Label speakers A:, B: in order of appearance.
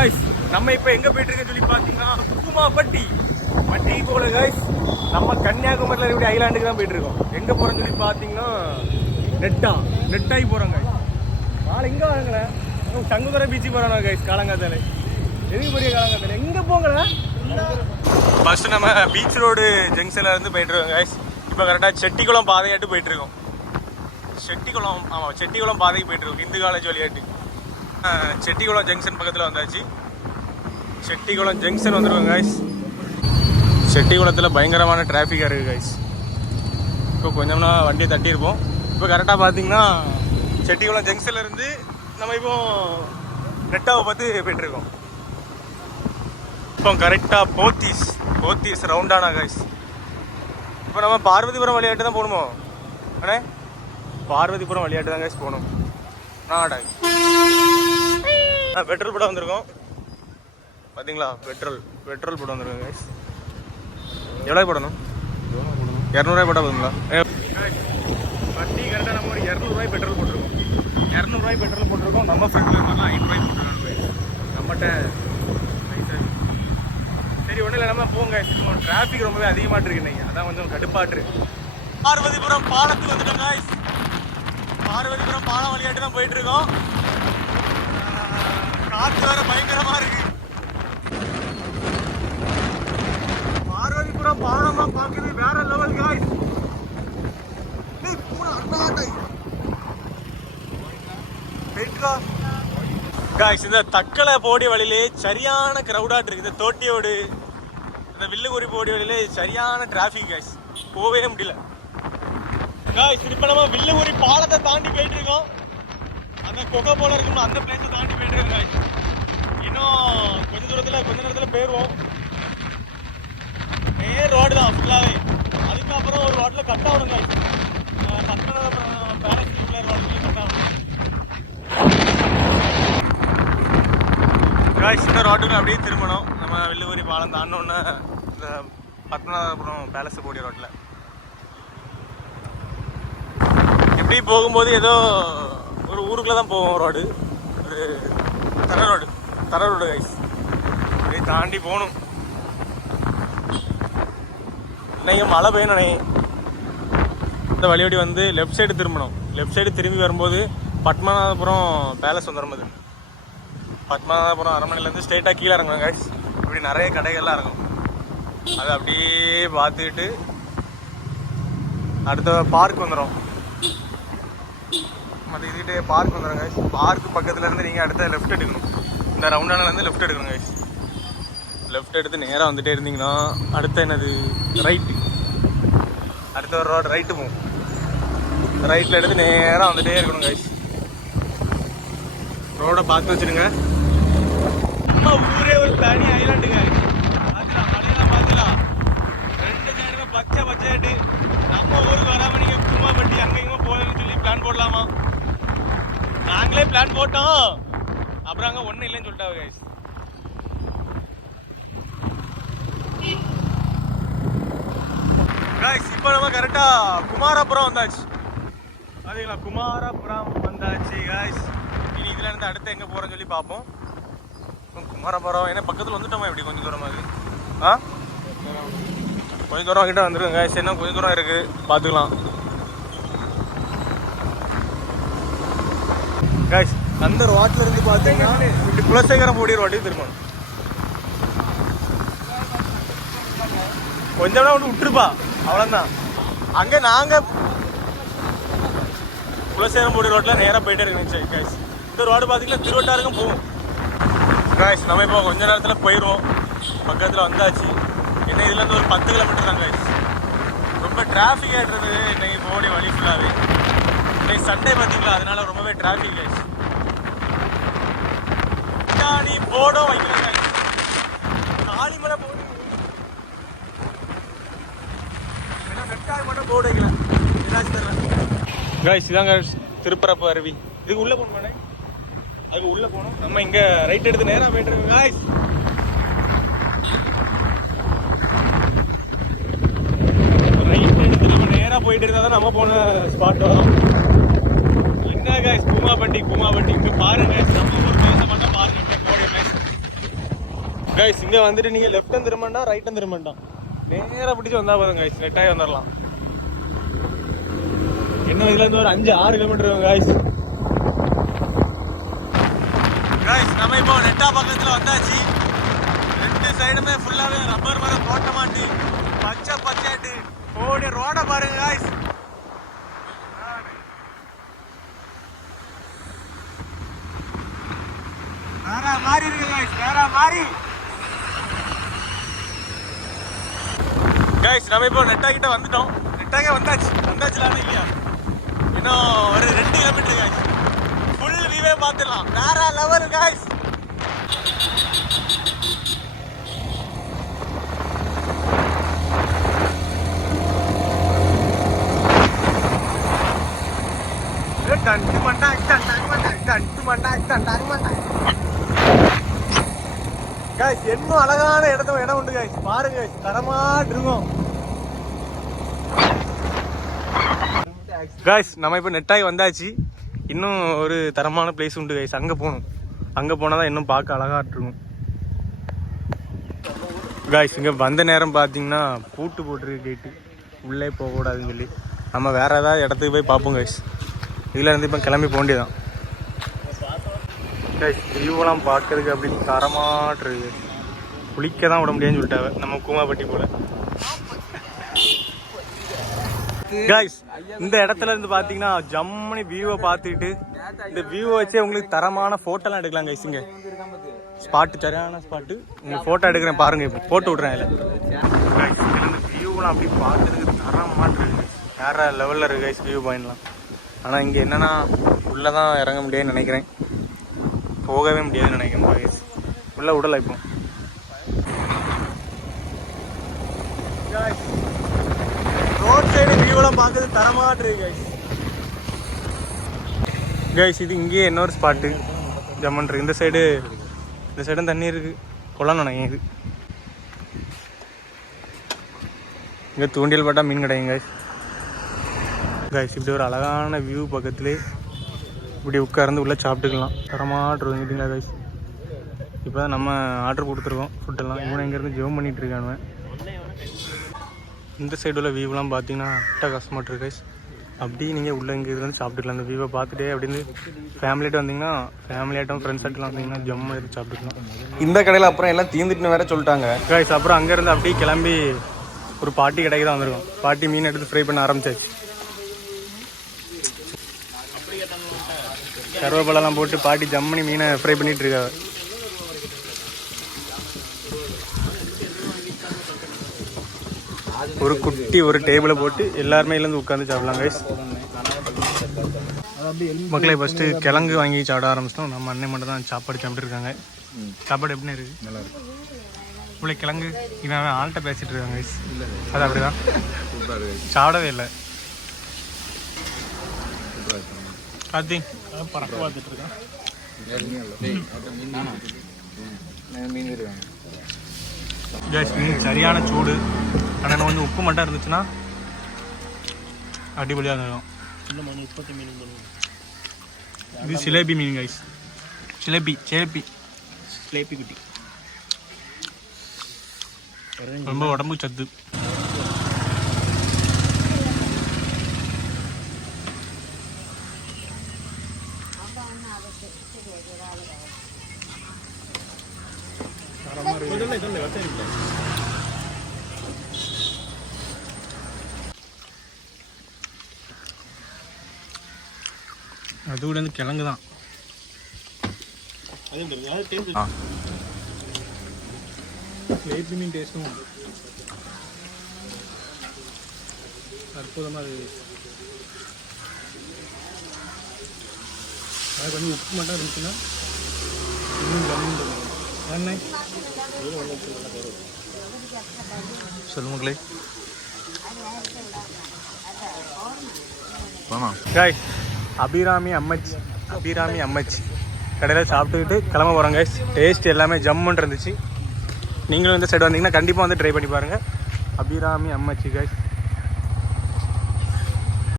A: Guys நம்ம இப்போ எங்கே போயிட்டு சொல்லி பார்த்தீங்கன்னா குமாப்பட்டி பட்டி போல காய்ஸ் நம்ம கன்னியாகுமரியில் இருக்கக்கூடிய ஐலாண்டுக்கு தான் போயிட்டுருக்கோம். எங்கே எங்க சொல்லி பார்த்தீங்கன்னா நெட்டா. நெட்டாகி போகிறோம் காய்ஸ் நாளை எங்க வாங்களேன் சங்குதர பீச்சுக்கு போகிறோம் காய்ஸ் காலங்காத்தால. எதுக்கு பெரிய காலங்காத்தால. எங்கே போங்களா? ஃபர்ஸ்ட் நம்ம பீச் ரோடு ஜங்ஷனில் இருந்து போயிட்டுருக்கோம் கைஸ் காய்ஸ் இப்போ கரெக்டாக செட்டிக்குளம் பாதையாட்டு போயிட்டுருக்கோம். செட்டிக்குளம் ஆமாம் செட்டிக்குளம் பாதைக்கு போயிட்டுருக்கோம். இந்து காலேஜ் வழியாட்டு. செட்டிகுளம் ஜங்ஷன் பக்கத்தில் வந்தாச்சு. செட்டிகுளம் ஜங்ஷன் வந்துருவோம் காய்ஸ் செட்டிகுளத்தில் பயங்கரமான டிராஃபிக்காக இருக்குது காய்ஸ் இப்போ கொஞ்சம்னா வண்டியை தட்டியிருப்போம். இப்போ கரெக்டாக பார்த்தீங்கன்னா செட்டிகுளம் ஜங்ஷன்லேருந்து நம்ம இப்போ நெட்டாவை பார்த்து போயிட்டுருக்கோம். இப்போ கரெக்டாக போத்தீஸ் போத்தீஸ் ரவுண்டானா காய்ஸ் இப்போ நம்ம பார்வதிபுரம் விளையாட்டு தான் போகணுமோ? அண்ணே? பார்வதிபுரம் விளையாட்டு தான் காய்ஸ் போகணும். நாடா ஆனால் பெட்ரோல் போட வந்திருக்கோம். பார்த்தீங்களா பெட்ரோல் பெட்ரோல் போட வந்திருக்கோம் கைஸ் எவ்வளோ போடணும்? இரநூறுவாய் போட்டால் போதுங்களா? வண்டி கரெக்டாக நம்ம ஒரு இரநூறுவாய் பெட்ரோல் போட்டிருக்கோம் இரநூறுவாய் பெட்ரோல் போட்டிருக்கோம் நம்ம ஃப்ரெண்டில் இருந்தாலும் ஐநூறுவாய் போட்டுருக்கோம் நம்மகிட்ட சரி ஒன்றும் இல்லை நம்ம போங்க டிராஃபிக் ரொம்பவே அதிகமாக இருக்கு இன்னைக்கு அதான் கொஞ்சம் கடுப்பாட்டு பார்வதிபுரம் பாலத்துக்கு வந்துட்டோம் பார்வதிபுரம் பாலம் வழியாட்டு தான் போயிட்டு இருக்கோம். காத்து வேற பயங்கரமா இருக்கு. பார்வதிபுரம் பாலமா பார்க்கறது வேற லெவல் காய் காய்ஸ் இந்த தக்கலை போடி வழியிலே சரியான கிரௌடாட் இருக்கு. இந்த தோட்டியோடு இந்த வில்லுகுறி போடி வழியிலே சரியான டிராஃபிக் காய்ஸ் போவே முடியல. காய்ஸ் இப்ப நம்ம வில்லுகுறி பாலத்தை தாண்டி போயிட்டு இருக்கோம். அந்த கொக்கோ போல இருக்கும் அந்த பிளேஸ் தாண்டி போயிட்டு இருக்கோம் இன்னும் கொஞ்ச தூரத்துல கொஞ்ச நேரத்துல போயிருவோம். நேர் ரோடு தான் ஃபுல்லாவே அதுக்கப்புறம் ஒரு ரோட்ல கட் ஆகணும் காய்ஸ் பேலஸ் உள்ள கட் ஆகணும். காய்ஸ் இந்த ரோட்டுக்கு அப்படியே திரும்பணும். நம்ம வெள்ளுவரி பாலம் தாண்டோன்னு இந்த பத்மநாதபுரம் பேலஸ் கூடிய ரோட்டில் எப்படி போகும்போது ஏதோ ஒரு ஊருக்குள்ள தான் போவோம் ரோடு. ஒரு தர ரோடு. தர ரோடு கைஸ் அப்படியே தாண்டி போகணும். இன்னைக்கு மழை பெய்யணே இந்த வழியோடி வந்து லெஃப்ட் சைடு திரும்பணும். லெஃப்ட் சைடு திரும்பி வரும்போது பத்மநாதபுரம் பேலஸ் வந்துடும் அது பத்மநாதபுரம் அரண்மனையிலேருந்து ஸ்ட்ரெயிட்டாக கீழே இறங்கணும் கைஸ் இப்படி நிறைய கடைகள்லாம் இருக்கும். அதை அப்படியே பார்த்துக்கிட்டு அடுத்த பார்க் வந்துடும் மற்ற இதுகிட்டே பார்க் வந்துடும் கைஸ் பார்க் பக்கத்துலேருந்து நீங்கள் அடுத்த லெஃப்ட் எடுக்கணும். இந்த ரவுண்டானலேருந்து லெஃப்ட் எடுக்கணும் கைஸ் லெஃப்ட் எடுத்து நேராக வந்துகிட்டே இருந்தீங்கன்னா அடுத்த என்னது? ரைட்டு அடுத்த ஒரு ரோடு ரைட்டு போகும். ரைட்டில் எடுத்து நேராக வந்துகிட்டே இருக்கணும் கைஸ் ரோடை பார்த்து வச்சுருங்க. ஊரே ஒரு தனி ஐலாண்டுங்க பாத்தீங்களா, பார்த்துலாம் ரெண்டு சைடுமே பச்சை பச்சையாட்டு நம்ம ஊருக்கு வராமல் நீங்க கும்மாப்பட்டி அங்க இங்க போகணும்னு சொல்லி பிளான் போடலாமா நாங்களே பிளான் போட்டோம். அப்புறம் அங்கே ஒன்றும் இல்லைன்னு சொல்லிட்டாங்க கைஸ் கைஸ் இப்போ நம்ம கரெக்டா குமாரபுரம் வந்தாச்சு. பாத்தீங்களா? குமாரபுரம் வந்தாச்சு கைஸ் இனி இதுல இருந்து அடுத்து எங்க போறோம்னு சொல்லி பார்ப்போம். குமாரபுரம் ஏன்னா பக்கத்துல வந்துட்டோமா எப்படி? கொஞ்சம் தூரம் அது ஆ? கொஞ்சம் தூரம் கிட்ட வந்துருங்க கைஸ் என்ன கொஞ்சம் தூரம் இருக்கு. பார்த்துக்கலாம். கைஸ் அந்த ரோட்ல இருந்து பார்த்தீங்கன்னா இப்படி குலசேகரம் போடி ரோட்டையும் திரும்பணும். கொஞ்சம் ஒன்று விட்டுருப்பா. அவ்வளோதான் அங்கே நாங்கள் குலசேகரம் போடி ரோட்டில் நேராக போயிட்டே இருந்துச்சு கைஸ் இந்த ரோடு பார்த்தீங்கன்னா திருவட்டாருக்கும் போகும். கைஸ் நம்ம இப்போ கொஞ்ச நேரத்தில் போயிடுவோம். பக்கத்தில் வந்தாச்சு. என்ன இதுலேருந்து ஒரு பத்து கிலோமீட்டர் தான் கைஸ் ரொம்ப டிராஃபிக் ஆகிட்டு இன்னைக்கு போடி வழி ஃபுல்லாகவே இன்னைக்கு சண்டே பார்த்தீங்களா? அதனால ரொம்பவே டிராஃபிக் கைஸ் பின்னாடி போர்டும் வைக்கல கைஸ் காளிமலை போர்டு போர்டு வைக்கல ஏதாச்சும் தெரியல கைஸ் இதாங்க திருப்பரப்பு அருவி. இதுக்கு உள்ளே போகணும் அதுக்கு உள்ளே போகணும். நம்ம இங்கே ரைட் எடுத்து நேராக போயிட்டு இருக்கோம் கைஸ் ரைட் எடுத்து போயிட்டு இருந்தா தான் நம்ம போன ஸ்பாட் வரும். என்ன கைஸ் கூமாப்பட்டி கூமாப்பட்டி இங்க பாருங்க. நம்ம ஒரு பேச மட்டும் பாருங்க. கோடி பிளேஸ் கைஸ் இங்க வந்துட்டு நீங்க லெஃப்ட் ஹேண்ட் திரும்பண்டா ரைட் ஹேண்ட் திரும்பண்டா நேரா பிடிச்சு வந்தா போதும் கைஸ் நெட்டாகி வந்துடலாம் இன்னும் இதுல இருந்து ஒரு அஞ்சு ஆறு கிலோமீட்டர் கைஸ் கைஸ் நம்ம இப்போ நெட்டா பக்கத்துல வந்தாச்சு. ரெண்டு சைடுமே ஃபுல்லாவே ரப்பர் மரம் தோட்டமாட்டி பச்சை பச்சாட்டு ஓடி ரோட பாருங்க கைஸ் வேற மாறி இருக்கு கைஸ் நம்ம இப்போ நெட்டா கிட்ட வந்துட்டோம். நெட்டாக வந்தாச்சு. வந்தாச்சுலான இல்லையா? இன்னும் ஒரு ரெண்டு கிலோமீட்டர் கைஸ் ஃபுல் வியூவே பார்த்துடலாம். வேற லெவல் கைஸ் டன்ட்டு மண்டாக் டன்டாக் மண்டாக் டன்ட்டு மண்டாக் டன்டாக் மண்டாக் காய்ஸ் இன்னும் அழகான இடத்துல இடம் உண்டு காய்ஸ் பாருங்க guys. தரமாட்டு இருக்கும் காய்ஸ் நம்ம இப்போ நெட்டாகி வந்தாச்சு. இன்னும் ஒரு தரமான பிளேஸ் உண்டு காய்ஸ் அங்கே போகணும். அங்கே போனால் தான் இன்னும் பார்க்க அழகாக இருக்கும். காய்ஸ் இங்கே வந்த நேரம் பார்த்தீங்கன்னா பூட்டு போட்டிருக்கு கேட்டு உள்ளே போகக்கூடாதுன்னு சொல்லி. நம்ம வேறு ஏதாவது இடத்துக்கு போய் பார்ப்போம் காய்ஸ் இதில் இருந்து இப்போ கிளம்பி போக கைஸ் வியூவெல்லாம் பார்க்கறதுக்கு அப்படி தரமாட்டுருக்கு குளிக்க தான் விட முடியாதுன்னு சொல்லிட்டாவ. நம்ம கூமாப்பட்டி போல. கைஸ் இந்த இடத்துல இருந்து பார்த்தீங்கன்னா ஜம்முனி வியூவை பார்த்துக்கிட்டு இந்த வியூவை வச்சே உங்களுக்கு தரமான ஃபோட்டோலாம் எடுக்கலாம் கைஸ் இங்கே. ஸ்பாட்டு சரியான ஸ்பாட்டு உங்களுக்கு ஃபோட்டோ எடுக்கிறேன் பாருங்க இப்போ போட்டு விட்றேன் இல்லை வியூவெலாம் அப்படி பார்க்கறதுக்கு தரமாட்டுருக்கு வேறு லெவலில் இருக்கு கைஸ் வியூ பாயிண்ட்லாம் ஆனால் இங்கே என்னென்னா உள்ளே தான் இறங்க முடியாதுன்னு நினைக்கிறேன். போகவே முடியாதுன்னு நினைக்கிறேன் பாய்ஸ் உள்ள விடல இப்போ. ரோட் சைடு வியூலாம் பார்க்கறது தரமாட்டு கைஸ் கைஸ் இது இங்கேயே இன்னொரு ஸ்பாட்டு ஜம்மன் இருக்கு. இந்த சைடு இந்த சைடும் தண்ணி இருக்கு. குளம் நினைக்கிறேன் இது. இங்கே தூண்டில் பட்டா மீன் கிடைக்கும் கைஸ் கைஸ் இப்படி ஒரு அழகான வியூ பக்கத்துலேயே இப்படி உட்கார்ந்து உள்ளே சாப்பிட்டுக்கலாம். தரமாட்டு வந்துட்டீங்களா கைஸ் இப்போ தான் நம்ம ஆர்டர் கொடுத்துருக்கோம் ஃபுட்டெல்லாம் இவன் இங்கேருந்து ஜெபம் பண்ணிட்டு இருக்கானுவன் இந்த சைடு உள்ள வியூலாம் பார்த்தீங்கன்னா அட்டா கஷ்டமாட்டு இருக்கு கைஸ் அப்படியே நீங்கள் உள்ளே இங்கே இருந்து சாப்பிட்டுக்கலாம். அந்த வியூவை பார்த்துட்டே அப்படின்னு ஃபேமிலிட்டு வந்தீங்கன்னா ஃபேமிலி ஆட்டம் ஃப்ரெண்ட்ஸ் ஆட்டம் வந்தீங்கன்னா ஜம்மு எடுத்து சாப்பிட்டுக்கலாம்.
B: இந்த கடையில் அப்புறம் எல்லாம் தீந்துட்டுன்னு வேற சொல்லிட்டாங்க.
A: கைஸ் அப்புறம் அங்கேருந்து அப்படியே கிளம்பி ஒரு பாட்டி கடைக்கு தான் வந்திருக்கோம். பாட்டி மீன் எடுத்து ஃப்ரை பண்ண ஆரம்பிச்சாச்சு. கருவேப்பிலெல்லாம் போட்டு பாட்டி ஜம்மனி மீனை ஃப்ரை பண்ணிட்டு இருக்காங்க ஒரு குட்டி ஒரு டேபிளை போட்டு எல்லாருமே இருந்து உட்காந்து சாப்பிடலாம் கைஸ் மக்களை ஃபஸ்ட்டு கிழங்கு வாங்கி சாப்பிட ஆரம்பிச்சிட்டோம். நம்ம அண்ணன் மட்டும் தான் சாப்பாடு சாப்பிட்டு இருக்காங்க. சாப்பாடு எப்படி இருக்கு?
B: நல்லா இருக்கு
A: இவ்வளோ கிழங்கு இவன் ஆள்கிட்ட பேசிட்டு இருக்காங்க கைஸ் அது அப்படிதான். சாப்பிடவே இல்லை. பறக்க பார்த்துட்டு இருக்கான்
B: மீன்
A: சரியான சூடு. ஆனால் கொஞ்சம் உப்பு மட்டும் இருந்துச்சுன்னா அடிப்பொலியாக இருக்கும் இது சிலேபி மீன் கைஸ் சிலேபி சிலேபி. சிலேபி குட்டி. ரொம்ப உடம்பு சத்து. அது வந்து கிழங்கு தான். மீன் டேஸ்ட்டும் அற்புதமாக இருக்குது. அது கொஞ்சம் உப்பு மட்டும் இருந்துச்சுன்னா இன்னும் ஜம்முன்னு இருக்கும் என்ன? சொல்லு மக்களே
B: போமா
A: காய் அபிராமி அம்மச்சி அபிராமி அம்மச்சி கடையில் சாப்பிட்டுக்கிட்டு கிளம்ப போகிறோம் கைஸ் டேஸ்ட் எல்லாமே ஜம்முன்னு இருந்துச்சு. நீங்களும் இந்த சைடு வந்தீங்கன்னா கண்டிப்பாக வந்து ட்ரை பண்ணி பாருங்கள் அபிராமி அம்மச்சி கைஸ்